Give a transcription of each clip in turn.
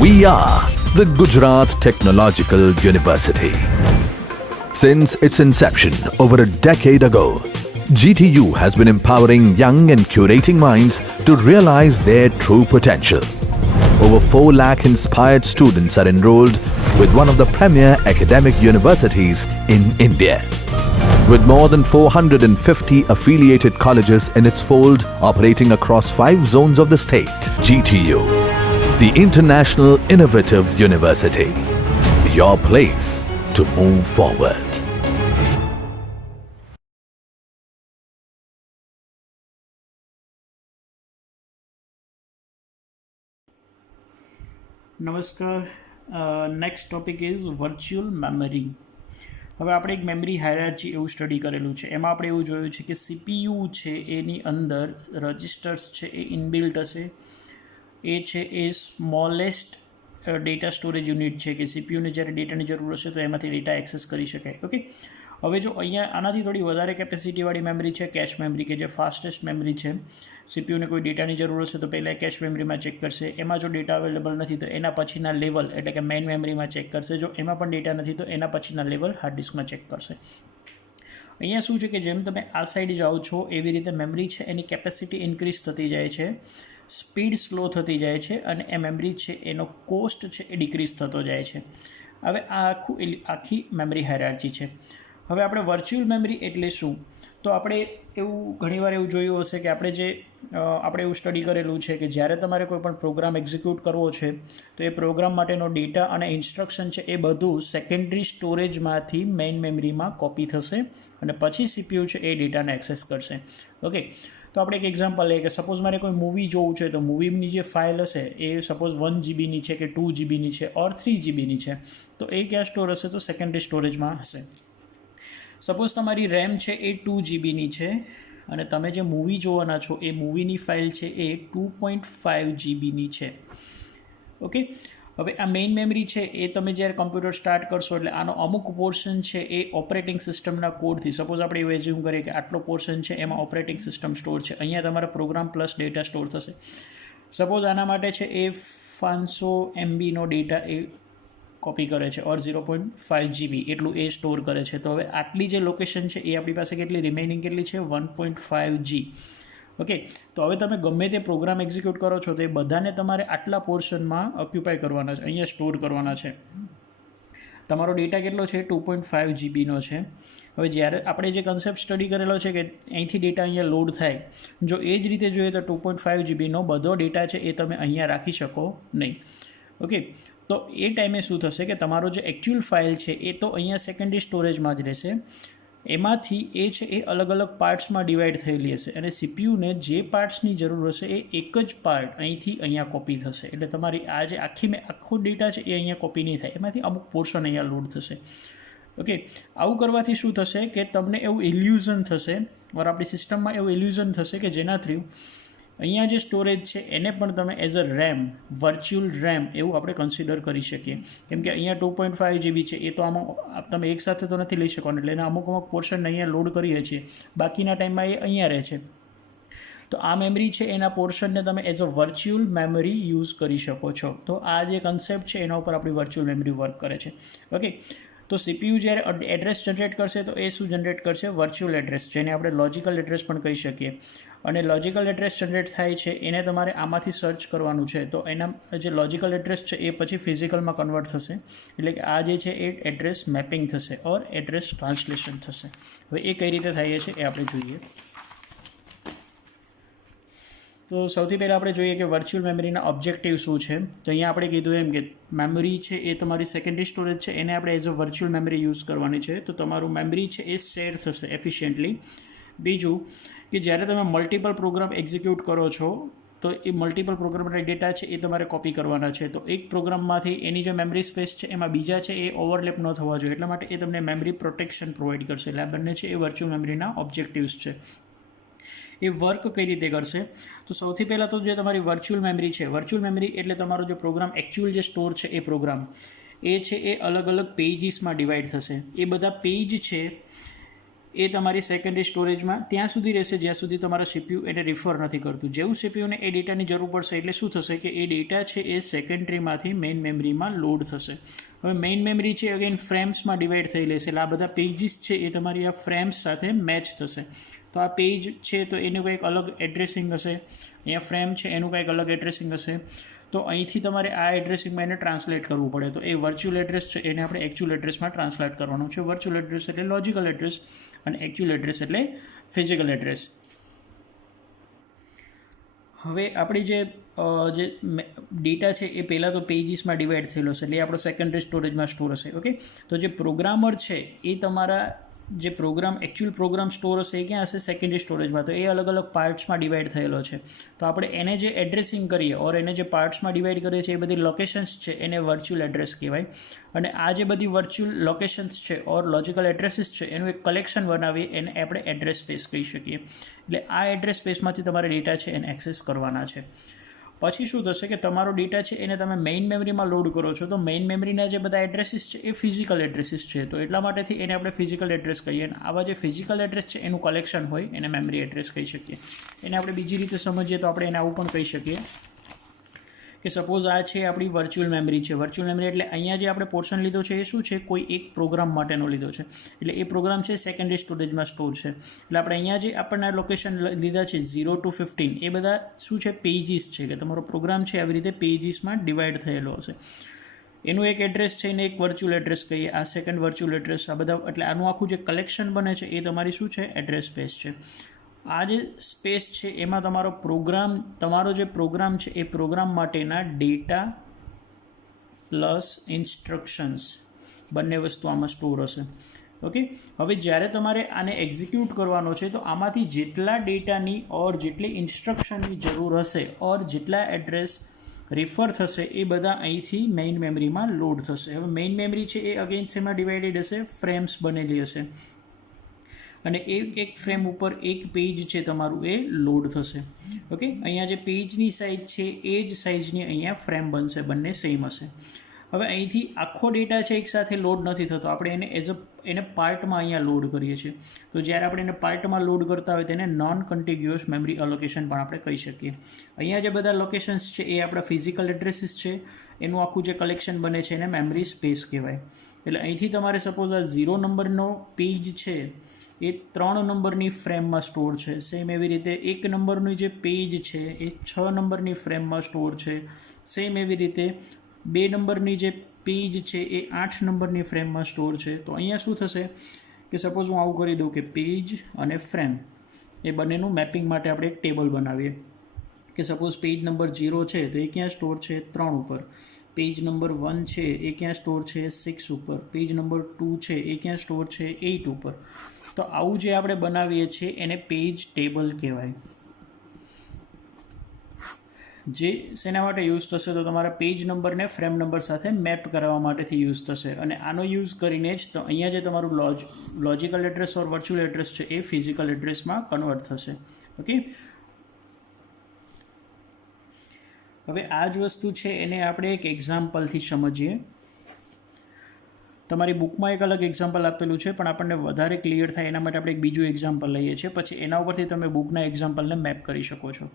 We are the Gujarat Technological University. Since its inception over a decade ago, GTU has been empowering young and curating minds to realize their true potential. Over 4 lakh inspired students are enrolled with one of the premier academic universities in India. With more than 450 affiliated colleges in its fold operating across 5 zones of the state, GTU, the International Innovative University, your place to move forward. નમસ્કાર. Next topic is virtual memory. હવે આપણે એક memory હાયરાર્ચી એવું study કરેલું છે. એમાં આપણે એવું જોયું છે કે સીપીયુ છે એની અંદર રજિસ્ટર્સ છે એ ઇનબિલ્ટ હશે. એ છે એ સ્મોલેસ્ટ ડેટા સ્ટોરેજ યુનિટ છે કે સીપીયુને જ્યારે ડેટાની જરૂર હશે તો એમાંથી ડેટા એક્સેસ કરી શકાય. ઓકે, હવે જો અહીંયા આનાથી થોડી વધારે કેપેસિટીવાળી મેમરી છે કેશ મેમરી, કે જે ફાસ્ટેસ્ટ મેમરી છે. સીપીયુને કોઈ ડેટાની જરૂર હશે તો પહેલાં કેશ મેમરીમાં ચેક કરશે. એમાં જો ડેટા અવેલેબલ નથી તો એના પછીના લેવલ એટલે કે મેઇન મેમરીમાં ચેક કરશે. જો એમાં પણ ડેટા નથી તો એના પછીના લેવલ હાર્ડ ડિસ્કમાં ચેક કરશે. અહીંયા શું છે કે જેમ તમે આ સાઈડ જાઓ છો એવી રીતે મેમરી છે એની કેપેસિટી ઇન્ક્રીઝ થતી જાય છે, સ્પીડ સ્લો થતી જાય છે અને એ મેમરી છે એનો કોસ્ટ છે એ ડિક્રીઝ થતો જાય છે. હવે આ આખી મેમરી હાયરાર્ચી છે. હવે આપણે વર્ચ્યુઅલ મેમરી એટલે શું, તો આપણે એવું ઘણીવાર એવું જોયું હશે કે આપણે એવું સ્ટડી કરેલું છે કે જ્યારે તમારે કોઈ પણ પ્રોગ્રામ એક્ઝિક્યુટ કરવો છે તો એ પ્રોગ્રામ માટેનો ડેટા અને ઇન્સ્ટ્રક્શન છે એ બધું સેકન્ડરી સ્ટોરેજમાંથી મેઇન મેમરીમાં કોપી થશે અને પછી સીપીયુ છે એ ડેટાને એક્સેસ કરશે. ઓકે, તો આપણે એક એક્ઝામ્પલ લઈએ કે સપોઝ મારે કોઈ મૂવી જોવું છે તો મૂવીની જે ફાઇલ હશે એ સપોઝ 1 જીબીની છે કે 2 જીબીની છે ઓર 3 જીબીની છે, તો એ ક્યાં સ્ટોર હશે તો સેકન્ડરી સ્ટોરેજમાં હશે. સપોઝ તમારી રેમ છે એ 2 જીબીની છે અને તમે જે મૂવી જોવાના છો એ મૂવીની ફાઇલ છે એ 2.5 જીબીની છે. ઓકે, હવે આ મેઇન મેમરી છે એ તમે જ્યારે કમ્પ્યુટર સ્ટાર્ટ કરશો એટલે આનો અમુક પોર્શન છે એ ઓપરેટિંગ સિસ્ટમના કોડથી, સપોઝ આપણે એવું એઝ્યુમ કરીએ કે આટલો પોર્શન છે એમાં ઓપરેટિંગ સિસ્ટમ સ્ટોર છે. અહીંયા તમારા પ્રોગ્રામ પ્લસ ડેટા સ્ટોર થશે. સપોઝ આના માટે છે એ 500 MBનો ડેટા એ કોપી કરે છે ઓર 0.5 GB એટલું એ સ્ટોર કરે છે. તો હવે આટલી જે લોકેશન છે એ આપણી પાસે કેટલી રિમેઇનિંગ કેટલી છે 1.5 G. ઓકે, તો હવે તમે ગમે તે પ્રોગ્રામ એક્ઝિક્યુટ કરો છો તો એ બધાને તમારે આટલા પોર્શનમાં ઓક્યુપાય કરવાના છે, અહીંયા સ્ટોર કરવાના છે. તમારો ડેટા કેટલો છે 2.5 GBનો છે. હવે જ્યારે આપણે જે કન્સેપ્ટ સ્ટડી કરેલો છે કે અહીંથી ડેટા અહીંયા લોડ થાય, જો એ જ રીતે જોઈએ તો 2.5 GBનો બધો ડેટા છે એ તમે અહીંયા રાખી શકો નહીં. ઓકે, તો એ ટાઈમે શું થશે કે તમારો જે એકચ્યુઅલ ફાઇલ છે એ તો અહીંયા સેકન્ડરી સ્ટોરેજમાં જ રહેશે. એમાંથી એ છે એ અલગ અલગ પાર્ટ્સમાં ડિવાઈડ થયેલી હશે અને સીપીયુને જે પાર્ટ્સની જરૂર હશે એ એક જ પાર્ટ અહીંથી અહીંયા કોપી થશે. એટલે તમારી આ જે આખો ડેટા છે એ અહીંયા કોપી નહીં થાય, એમાંથી અમુક પોર્શન અહીંયા લોડ થશે. ઓકે, આવું કરવાથી શું થશે કે તમને એવું ઇલ્યુઝન થશે ઓર આપણી સિસ્ટમમાં એવું ઇલ્યુઝન થશે કે જેના થ્રુ અહીંયા જે સ્ટોરેજ છે એને પણ તમે as a RAM, virtual RAM એવું આપણે કન્સિડર કરી શકીએ. કેમ કે અહીંયા 2.5 GB છે એ તો આમાં તમે એકસાથે તો નથી લઈ શકવાનું, એટલે એના અમુક પોર્શન અહીંયા લોડ કરીએ છીએ, બાકીના ટાઈમમાં એ અહીંયા રહે છે. તો આ મેમરી છે એના પોર્શનને તમે as a virtual memory use કરી શકો છો. તો આ જે કન્સેપ્ટ છે એના ઉપર આપણી વર્ચ્યુઅલ મેમરી વર્ક કરે છે. ઓકે, તો સીપીયુ જ્યારે એડ્રેસ જનરેટ કરશે તો એ શું જનરેટ કરશે વર્ચ્યુઅલ એડ્રેસ, જેને આપણે લોજિકલ એડ્રેસ પણ કહી શકીએ. અને લોજિકલ એડ્રેસ જનરેટ થાય છે એને તમારે આમાંથી સર્ચ કરવાનું છે. તો એના જે લોજિકલ એડ્રેસ છે એ પછી ફિઝિકલમાં કન્વર્ટ થશે, એટલે કે આ જે છે એ એડ્રેસ મેપિંગ થશે ઓર એડ્રેસ ટ્રાન્સલેશન થશે. હવે એ કઈ રીતે થાય છે એ આપણે જોઈએ. તો સૌથી પહેલાં આપણે જોઈએ કે વર્ચ્યુઅલ મેમરીના ઓબ્જેક્ટિવ શું છે. તો અહીંયા આપણે કીધું એમ કે મેમરી છે એ તમારી સેકન્ડરી સ્ટોરેજ છે એને આપણે as a virtual memory use કરવાની છે. તો તમારું મેમરી છે એ શેર થશે એફિશિયન્ટલી. બીજું કે જ્યારે તમે મલ્ટિપલ પ્રોગ્રામ એક્ઝિક્યુટ કરો છો તો એ મલ્ટિપલ પ્રોગ્રામના ડેટા છે એ તમારે કોપી કરવાના છે. તો એક પ્રોગ્રામમાંથી એની જે મેમરી સ્પેસ છે એમાં બીજા છે એ ઓવરલેપ ન થવા જોઈએ, એટલા માટે એ તમને મેમરી પ્રોટેક્શન પ્રોવાઈડ કરશે. એટલે આ બંને છે એ વર્ચ્યુઅલ મેમરીના ઓબ્જેક્ટિવ્સ છે. એ વર્ક કઈ રીતે કરશે, તો સૌથી પહેલાં તો જે તમારી વર્ચ્યુઅલ મેમરી છે, વર્ચ્યુઅલ મેમરી એટલે તમારો જે પ્રોગ્રામ એકચ્યુઅલ જે સ્ટોર છે એ પ્રોગ્રામ એ છે એ અલગ અલગ પેજીસમાં ડિવાઈડ થશે. એ બધા પેજ છે એ તમારી સેકન્ડરી સ્ટોરેજમાં ત્યાં સુધી રહેશે જ્યાં સુધી તમારા સીપીયુ એને રિફર નથી કરતું. જેવું સીપીયુને એ ડેટાની જરૂર પડશે એટલે શું થશે કે એ ડેટા છે એ સેકન્ડરીમાંથી મેઇન મેમરીમાં લોડ થશે. હવે મેઇન મેમરી છે અગેન ફ્રેમ્સમાં ડિવાઈડ થઈ લેશે એટલે આ બધા પેજીસ છે એ તમારી આ ફ્રેમ્સ સાથે મેચ થશે. તો આ પેજ છે તો એનું કંઈક અલગ એડ્રેસિંગ હશે, અહીંયા ફ્રેમ છે એનું કંઈક અલગ એડ્રેસિંગ હશે. તો અહીંથી તમારે આ એડ્રેસિંગમાં એને ટ્રાન્સલેટ કરવું પડે. તો એ વર્ચ્યુઅલ એડ્રેસ છે એને આપણે એકચ્યુઅલ એડ્રેસમાં ટ્રાન્સલેટ કરવાનું છે. વર્ચ્યુઅલ એડ્રેસ એટલે લોજિકલ એડ્રેસ અને એકચ્યુઅલ એડ્રેસ એટલે ફિઝિકલ એડ્રેસ. હવે આપણી જે ડેટા છે એ પહેલાં તો પેજીસમાં ડિવાઈડ થયેલો છે એટલે એ આપણો સેકન્ડરી સ્ટોરેજમાં સ્ટોર હશે. ઓકે, તો જે પ્રોગ્રામર છે એ તમારા જે એકચ્યુઅલ પ્રોગ્રામ સ્ટોર હશે એ ક્યાં હશે? સેકન્ડરી સ્ટોરેજમાં. તો એ અલગ અલગ પાર્ટ્સમાં ડિવાઈડ થયેલો છે. તો આપણે એને જે એડ્રેસિંગ કરીએ ઓર એને જે પાર્ટ્સમાં ડિવાઈડ કરીએ છીએ એ બધી લોકેશન્સ છે એને વર્ચ્યુઅલ એડ્રેસ કહેવાય. અને આ જે બધી વર્ચ્યુઅલ લોકેશન્સ છે ઓર લોજિકલ એડ્રેસીસ છે એનું એક કલેક્શન બનાવીએ એને આપણે એડ્રેસ સ્પેસ કહી શકીએ. એટલે આ એડ્રેસ સ્પેસમાંથી તમારે ડેટા છે એને એક્સેસ કરવાના છે. પછી શું થશે કે તમારો ડેટા છે એને તમે મેઇન મેમરીમાં લોડ કરો છો તો મેઇન મેમરીના જે બધા એડ્રેસીસ છે એ ફિઝિકલ એડ્રેસીસ છે. તો એટલા માટેથી એને આપણે ફિઝિકલ એડ્રેસ કહીએ. અને આવા જે ફિઝિકલ એડ્રેસ છે એનું કલેક્શન હોય એને મેમરી એડ્રેસ કહી શકીએ. એને આપણે બીજી રીતે સમજીએ તો આપણે એને આવું પણ કહી શકીએ કે સપોઝ આ છે આપણી વર્ચ્યુઅલ મેમરી છે. વર્ચ્યુઅલ મેમરી એટલે અહીંયા જે આપણે પોર્શન લીધો છે એ શું છે? કોઈ એક પ્રોગ્રામ માટેનો લીધો છે. એટલે એ પ્રોગ્રામ છે સેકન્ડરી સ્ટોરેજમાં સ્ટોર છે. એટલે આપણે અહીંયા જે આપણને લોકેશન લીધા છે 0 to 15 એ બધા શું છે? પેજીસ છે કે તમારો પ્રોગ્રામ છે આવી રીતે પેજીસમાં ડિવાઈડ થયેલો હશે. એનું એક એડ્રેસ છે એને એક વર્ચ્યુઅલ એડ્રેસ કહીએ. આ સેકન્ડ વર્ચ્યુઅલ એડ્રેસ આ બધા એટલે આનું આખું જે કલેક્શન બને છે એ તમારી શું છે? એડ્રેસ સ્પેસ છે. આ જે સ્પેસ છે એમાં તમારો જે પ્રોગ્રામ છે એ પ્રોગ્રામ માટેના ડેટા પ્લસ ઇન્સ્ટ્રક્શન્સ બંને વસ્તુ આમાં સ્ટોર હશે. ઓકે, હવે જ્યારે તમારે આને એક્ઝિક્યુટ કરવાનો છે તો આમાંથી જેટલા ડેટાની ઓર જેટલી ઇન્સ્ટ્રક્શનની જરૂર હશે ઓર જેટલા એડ્રેસ રિફર થશે એ બધા અહીંથી મેઇન મેમરીમાં લોડ થશે. હવે મેઇન મેમરી છે એ અગેન્સ્ટ એમાં ડિવાઇડેડ હશે, ફ્રેમ્સ બનેલી હશે અને એક ફ્રેમ ઉપર એક પેજ છે તમારું એ લોડ થશે. ઓકે, અહીંયા જે પેજની સાઇઝ છે એ જ સાઇઝની અહીંયા ફ્રેમ બનશે, બંને સેમ હશે. હવે અહીંથી આખો ડેટા છે એક સાથે લોડ નથી થતો, આપણે એને પાર્ટમાં અહીંયા લોડ કરીએ છીએ. તો જ્યારે આપણે એને પાર્ટમાં લોડ કરતા હોય તેને નોન કન્ટિગ્યુઅસ મેમરી અલોકેશન પણ આપણે કહી શકીએ. અહીંયા જે બધા લોકેશન્સ છે એ આપણા ફિઝિકલ એડ્રેસીસ છે, એનું આખું જે કલેક્શન બને છે એને મેમરી સ્પેસ કહેવાય. એટલે અહીંથી તમારે સપોઝ આ 0 નંબરનો પેજ છે એ 3 નંબરની ફ્રેમમાં સ્ટોર છે. સેમ એવી રીતે 1 નંબરનું જે પેજ છે એ 6 નંબરની ફ્રેમમાં સ્ટોર છે. સેમ એવી રીતે 2 નંબરની જે પેજ છે એ 8 નંબરની ફ્રેમમાં સ્ટોર છે. તો અહીંયા શું થશે કે સપોઝ હું આવું કરી દઉં કે પેજ અને ફ્રેમ એ બંનેનું મેપિંગ માટે આપણે એક ટેબલ બનાવીએ કે સપોઝ પેજ નંબર 0 છે તો એ ક્યાં સ્ટોર છે? 3 ઉપર. પેજ નંબર 1 છે એ ક્યાં સ્ટોર છે? 6 ઉપર. પેજ નંબર 2 છે એ ક્યાં સ્ટોર છે? 8 ઉપર. તો આવું જે આપણે બનાવીએ છીએ એને પેજ ટેબલ કહેવાય. જે શેના માટે યુઝ થશે? તો તમારા પેજ નંબરને ફ્રેમ નંબર સાથે મેપ કરવા માટેથી યુઝ થશે. અને આનો યુઝ કરીને જ તો અહીંયા જે તમારું લોજિકલ એડ્રેસ ઓર વર્ચ્યુઅલ એડ્રેસ છે એ ફિઝિકલ એડ્રેસમાં કન્વર્ટ થશે. ઓકે, હવે આ જ વસ્તુ છે એને આપણે એક એક્ઝામ્પલથી સમજીએ. તમારી બુકમાં એક અલગ એક્ઝામ્પલ આપેલું છે પણ આપણને વધારે ક્લિયર થાય એના માટે આપણે એક બીજું એક્ઝામ્પલ લઈએ છીએ, પછી એના ઉપરથી તમે બુકના એક્ઝામ્પલને મેપ કરી શકો છો.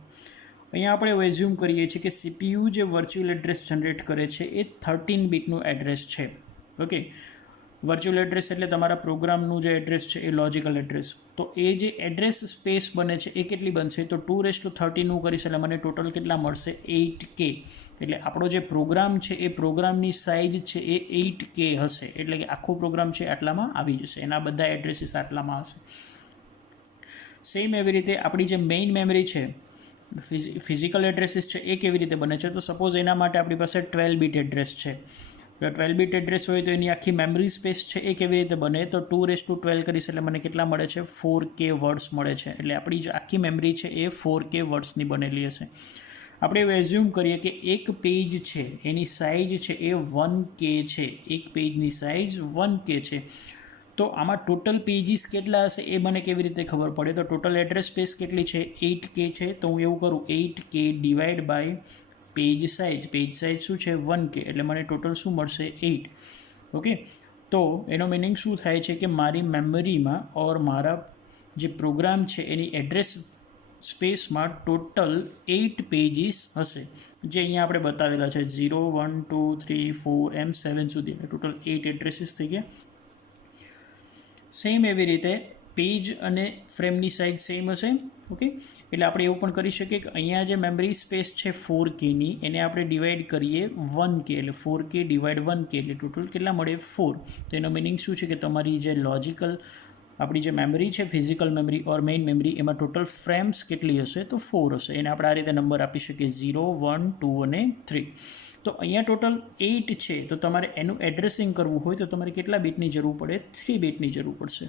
અહીંયા આપણે એઝ્યુમ કરીએ છીએ કે સીપીયુ જે વર્ચ્યુઅલ એડ્રેસ જનરેટ કરે છે એ 13 બીટનું એડ્રેસ છે. ઓકે, વર્ચ્યુઅલ એડ્રેસ એટલે તમારા પ્રોગ્રામનું જે એડ્રેસ છે એ લોજિકલ એડ્રેસ. તો એ જે એડ્રેસ સ્પેસ બને છે એ કેટલી બનશે? તો 2⁻13 નું કરીશ એટલે મને ટોટલ કેટલા મળશે? 8K. એટલે આપણો જે પ્રોગ્રામ છે એ પ્રોગ્રામની સાઇઝ છે એ 8K હશે. એટલે કે આખો પ્રોગ્રામ છે આટલામાં આવી જશે, એના બધા એડ્રેસીસ આટલામાં હશે. સેમ એવી રીતે આપણી જે મેઇન મેમરી છે ફિઝિકલ એડ્રેસીસ છે એ કેવી રીતે બને છે? તો સપોઝ એના માટે આપણી પાસે 12 બીટ એડ્રેસ છે. 12 બીટ એડ્રેસ હોય તો એની આખી મેમરી સ્પેસ છે એ કેવી રીતે બને? તો 2⁻12 કરીશ એટલે મને કેટલા મળે છે? 4K વર્ડ્સ મળે છે. એટલે આપણી જે આખી મેમરી છે એ 4K વર્ડ્સની બનેલી હશે. આપણે એવું એઝ્યુમ કરીએ કે એક પેજ છે એની સાઇઝ છે એ 1K છે. એક પેજની સાઇઝ 1K છે. તો આમાં ટોટલ પેજીસ કેટલા હશે એ મને કેવી રીતે ખબર પડે? તો ટોટલ એડ્રેસ સ્પેસ કેટલી છે? 8K છે. તો હું એવું કરું 8K divide by page size. Page size શું છે? 1K. એટલે મને ટોટલ શું મળશે? 8. ઓકે, તો એનો મિનિંગ શું થાય છે કે મારી મેમરીમાં ઓર મારા જે પ્રોગ્રામ છે એની એડ્રેસ સ્પેસમાં ટોટલ 8 પેજીસ હશે, જે અહીંયા આપણે બતાવેલા છે 0 1 2 3 4 એમ 7 સુધી, ટોટલ 8 એડ્રેસીસ થઈ ગયા. સેમ એવી રીતે પેજ અને ફ્રેમની સાઇઝ સેમ હશે. ઓકે, એટલે આપણે એવું પણ કરી શકીએ કે અહીંયા જે મેમરી સ્પેસ છે 4Kની એને આપણે ડિવાઈડ કરીએ 1K, એટલે 4K ડિવાઈડ 1K એટલે ટોટલ કેટલા મળે 4. તો એનો મિનિંગ શું છે કે તમારી જે લોજિકલ આપણી જે મેમરી છે ફિઝિકલ મેમરી ઓર મેઇન મેમરી એમાં ટોટલ ફ્રેમ્સ કેટલી હશે તો 4 હશે. એને આપણે આ રીતે નંબર આપી શકીએ 0 1 2 અને 3. તો અહીંયા ટોટલ 8 છે, તો તમારે એનું એડ્રેસિંગ કરવું હોય તો તમારે કેટલા બીટની જરૂર પડે 3 બીટની જરૂર પડશે.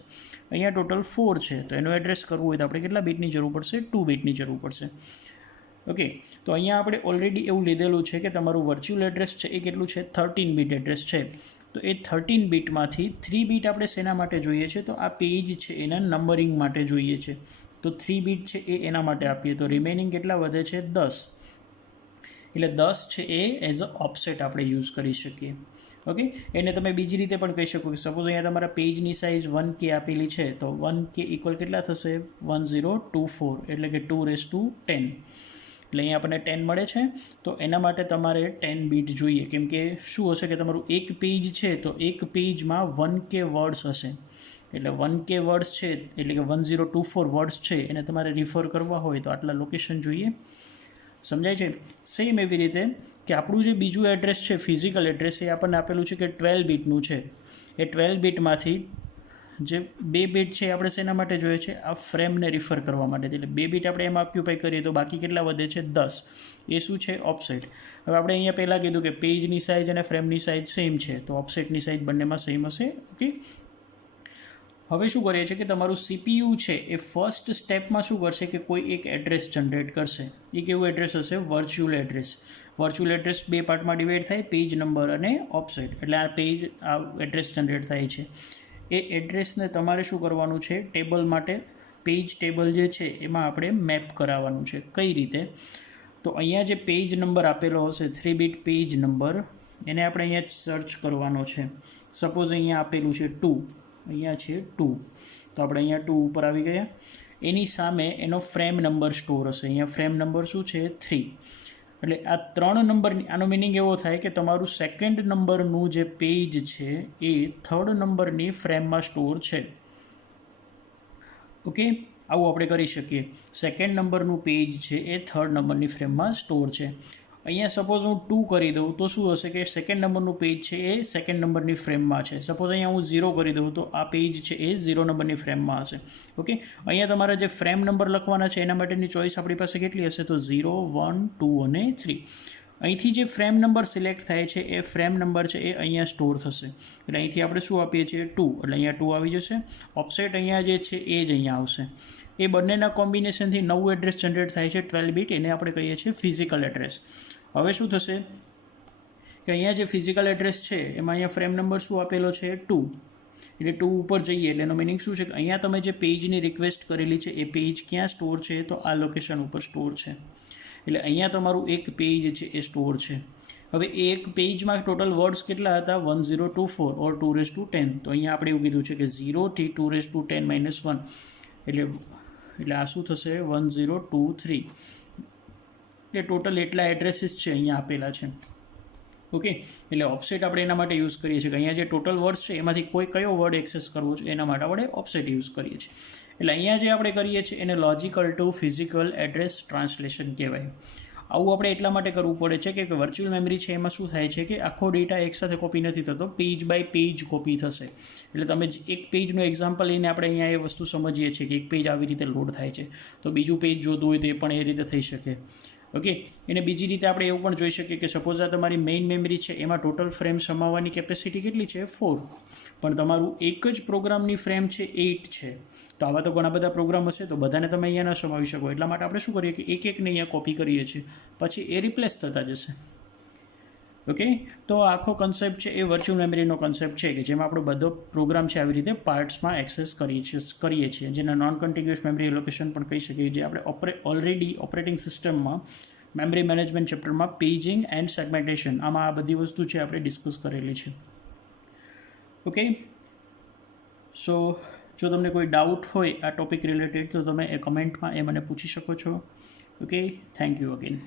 અહીંયા ટોટલ 4 છે, તો એનું એડ્રેસ કરવું હોય તો આપણે કેટલા બીટની જરૂર પડશે 2 બીટની જરૂર પડશે. ઓકે, તો અહીંયા આપણે ઓલરેડી એવું લીધેલું છે કે તમારું વર્ચ્યુઅલ એડ્રેસ છે એ કેટલું છે 13 બીટ એડ્રેસ છે. તો એ 13 બીટમાંથી 3 બીટ આપણે શેના માટે જોઈએ છે તો આ પેજ છે એના નંબરિંગ માટે જોઈએ છે. તો 3 બીટ છે એ એના માટે આપીએ તો રિમેનિંગ કેટલા વધે છે 10. એટલે 10 છે એ એઝ અ ઓફસેટ આપણે યુઝ કરી શકીએ. ઓકે, એને તમે બીજી રીતે પણ કહી શકો કે સપોઝ અહીંયા તમારા પેજની સાઇઝ 1K આપેલી છે, તો 1K ઇક્વલ કેટલા થશે 1024, એટલે કે 210. એટલે અહીંયા આપણને 10 મળે છે. તો એના માટે તમારે 10 બીટ જોઈએ, કેમ કે શું હશે કે તમારું એક પેજ છે તો એક પેજમાં 1K વર્ડ્સ હશે. એટલે 1K વર્ડ્સ છે એટલે કે 1024 વર્ડ્સ છે એને તમારે રિફર કરવા હોય તો આટલા લોકેશન જોઈએ. સમજાય છે? સેમ એવી રીતે કે આપણું જે બીજું એડ્રેસ છે ફિઝિકલ એડ્રેસ એ આપણને આપેલું છે કે 12 બીટનું છે. એ 12 બીટમાંથી જે 2 બીટ છે આપણે શેના માટે જોઈએ છે આ ફ્રેમને રિફર કરવા માટે. એટલે 2 બીટ આપણે એમાં ઓક્યુપાય કરીએ તો બાકી કેટલા વધે છે 10. એ શું છે ઓફસેટ. હવે આપણે અહીંયા પહેલાં કીધું કે પેજની સાઇઝ અને ફ્રેમની સાઇઝ સેમ છે, તો ઓફસેટની સાઇઝ બંનેમાં સેમ હશે. ઓકે, હવે શું કરીએ છીએ કે તમારું CPU છે એ ફર્સ્ટ સ્ટેપમાં શું કરશે કે કોઈ એક એડ્રેસ જનરેટ કરશે. એ કેવું એડ્રેસ હશે વર્ચ્યુઅલ એડ્રેસ. વર્ચ્યુઅલ એડ્રેસ 2 પાર્ટમાં ડિવાઈડ થાય, પેજ નંબર અને ઓફસેટ. એટલે આ એડ્રેસ જનરેટ થાય છે. એ એડ્રેસને તમારે શું કરવાનું છે ટેબલ માટે પેજ ટેબલ જે છે એમાં આપણે મેપ કરાવવાનું છે. કઈ રીતે? તો અહીંયા જે પેજ નંબર આપેલો હશે 3 બીટ પેજ નંબર એને આપણે અહીંયા સર્ચ કરવાનો છે. સપોઝ અહીંયા આપેલું છે 2, અહીંયા છે 2, તો આપણે અહીંયા 2 ઉપર આવી ગયા. એની સામે એનો ફ્રેમ નંબર સ્ટોર હશે. અહીંયા ફ્રેમ નંબર શું છે 3. એટલે આ 3 નંબરની આનો મિનિંગ એવો થાય કે તમારું સેકન્ડ નંબરનું જે પેજ છે એ થર્ડ નંબરની ફ્રેમમાં સ્ટોર છે. ઓકે, આવું આપણે કરી શકીએ. સેકન્ડ નંબરનું પેજ છે એ થર્ડ નંબરની ફ્રેમમાં સ્ટોર છે. અહીંયા સપોઝ હું 2 કરી દઉં તો શું હશે કે સેકન્ડ નંબરનું પેજ છે એ સેકન્ડ નંબરની ફ્રેમમાં છે. સપોઝ અહીંયા હું 0 કરી દઉં તો આ પેજ છે એ 0 નંબરની ફ્રેમમાં હશે. ઓકે, અહીંયા તમારા જે ફ્રેમ નંબર લખવાના છે એના માટેની ચોઈસ આપણી પાસે કેટલી હશે તો 0 1 2 અને 3. અહીંથી જે ફ્રેમ નંબર સિલેક્ટ થાય છે એ ફ્રેમ નંબર છે એ અહીંયા સ્ટોર થશે. એટલે અહીંથી આપણે શું આપીએ છીએ 2, એટલે અહીંયા 2 આવી જશે. ઓફસેટ અહીંયા જે છે એ જ અહીંયા આવશે. એ બંનેના કોમ્બિનેશનથી નવું એડ્રેસ જનરેટ થાય છે 12 બીટ, એને આપણે કહીએ છીએ ફિઝિકલ એડ્રેસ. હવે શું થશે કે અહીંયા જે ફિઝિકલ એડ્રેસ છે એમાં અહીંયા ફ્રેમ નંબર શું આપેલો છે 2. એટલે 2 ઉપર જઈએ એટલે એનો મિનિંગ શું છે કે અહીંયા તમે જે પેજની રિક્વેસ્ટ કરેલી છે એ પેજ ક્યાં સ્ટોર છે તો આ લોકેશન ઉપર સ્ટોર છે. એટલે અહીંયા તમારું એક પેજ છે એ સ્ટોર છે. હવે એ એક પેજમાં ટોટલ વર્ડ્સ કેટલા હતા 1024 ઓર 210. તો અહીંયા આપણે એવું કીધું છે કે 0 થી 210 - 1 એટલે આ શું થશે 1023. એટલે ટોટલ એટલા એડ્રેસીસ છે અહીંયા આપેલા છે. ઓકે, એટલે ઓફસેટ આપણે એના માટે યુઝ કરીએ છીએ કે અહીંયા જે ટોટલ વર્ડ્સ છે એમાંથી કોઈ કયો વર્ડ એક્સેસ કરવો છે એના માટે આપણે ઓફસેટ યુઝ કરીએ છીએ. એટલે અહીંયા જે આપણે કરીએ છીએ એને logical to physical address translation કહેવાય. આવું આપણે એટલા માટે કરવું પડે છે કે વર્ચ્યુઅલ મેમરી છે એમાં શું થાય છે કે આખો ડેટા એકસાથે કોપી નથી થતો, પેજ બાય પેજ કોપી થશે. એટલે તમે એક પેજનું એક્ઝામ્પલ લઈને આપણે અહીંયા એ વસ્તુ સમજીએ છીએ કે એક પેજ આવી રીતે લોડ થાય છે, તો બીજું પેજ જોતું હોય તો એ પણ એ રીતે થઈ શકે. ઓકે, એને બીજી રીતે આપણે એવું પણ જોઈ શકીએ કે સપોઝ આ તમારી મેઇન મેમરી છે એમાં ટોટલ ફ્રેમ સમાવવાની કેપેસિટી કેટલી છે 4, પણ તમારું એક જ પ્રોગ્રામની ફ્રેમ છે 8 છે. તો આવા તો ઘણા બધા પ્રોગ્રામ હશે, તો બધાને તમે અહીંયા ન સમાવી શકો. એટલા માટે આપણે શું કરીએ કે એક એકને અહીંયા કોપી કરીએ છીએ, પછી એ રિપ્લેસ થતા જશે. ઓકે, તો આખો કન્સેપ્ટ છે એ વર્ચ્યુઅલ મેમરીનો કન્સેપ્ટ છે કે જેમાં આપણો બધો પ્રોગ્રામ છે આવી રીતે પાર્ટ્સમાં એક્સેસ કરીએ છીએ જેના નોન કન્ટિગ્યુઅસ મેમરી લોકેશન પણ કહી શકીએ, જે આપણે ઓલરેડી ઓપરેટિંગ સિસ્ટમમાં મેમરી મેનેજમેન્ટ ચેપ્ટરમાં પેજિંગ એન્ડ સેગમેન્ટેશન આમાં આ બધી વસ્તુ છે આપણે ડિસ્કસ કરેલી છે. ઓકે, સો જો તમને કોઈ ડાઉટ હોય આ ટોપિક રિલેટેડ તો તમે એ કમેન્ટમાં એ મને પૂછી શકો છો. Okay, thank you again.